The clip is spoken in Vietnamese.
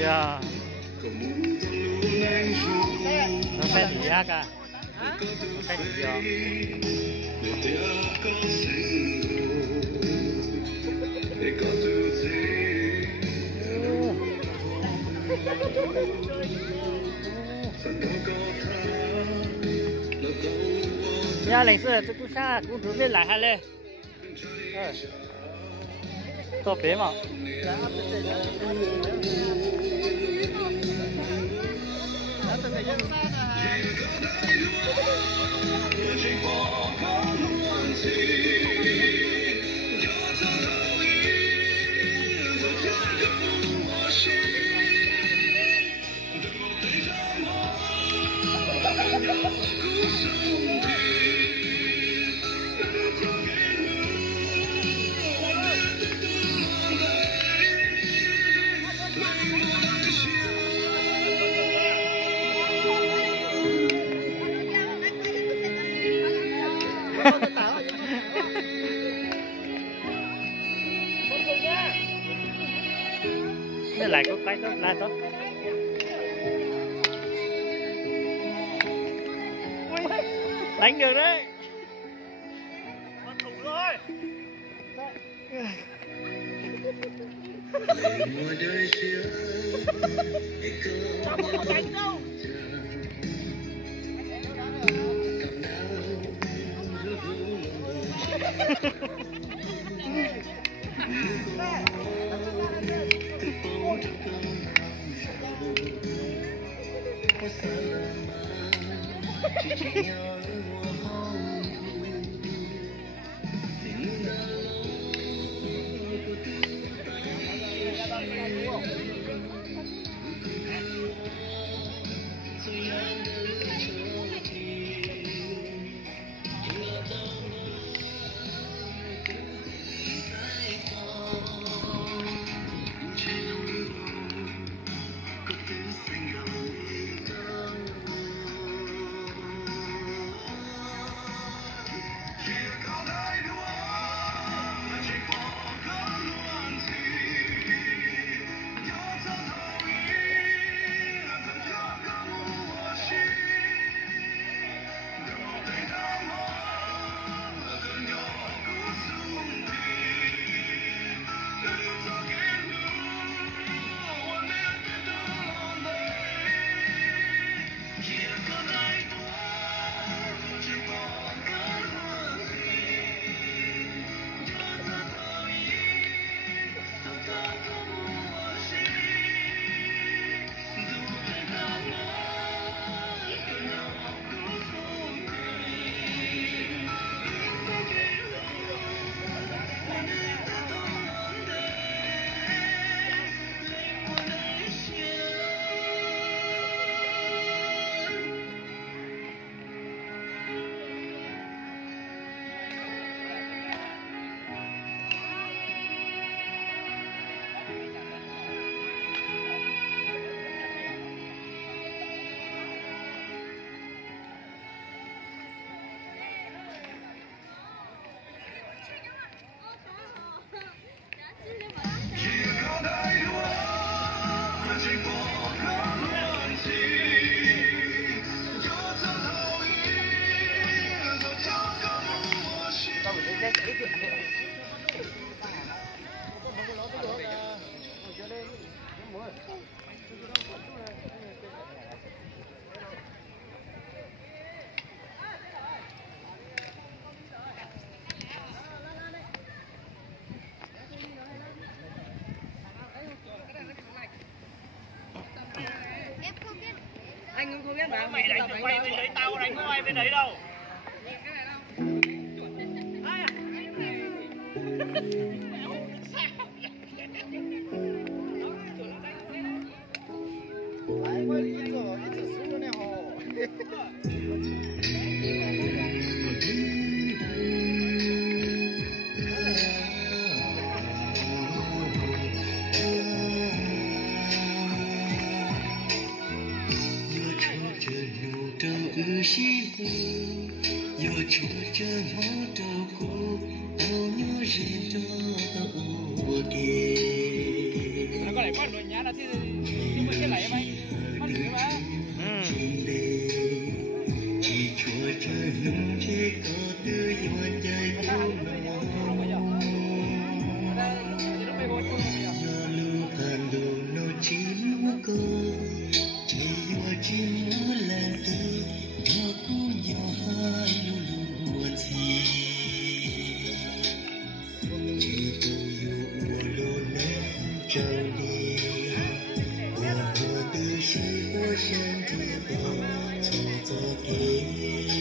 Dạ. Nó sẽ gì á cả? Nó sẽ gì à? Nhà lịch sử tôi cũng xa cũng thử lên lại hay lên. Tốt bé mà. Nó lại có cái tốt là tốt. Đánh được đấy. Con thủ thôi. Không đánh đâu. Anh không biết mà mày đánh được quay bên đấy, tao đánh có quay bên đấy đâu. Yo cho mo đâu cô, bao nhiêu gì đó gió đến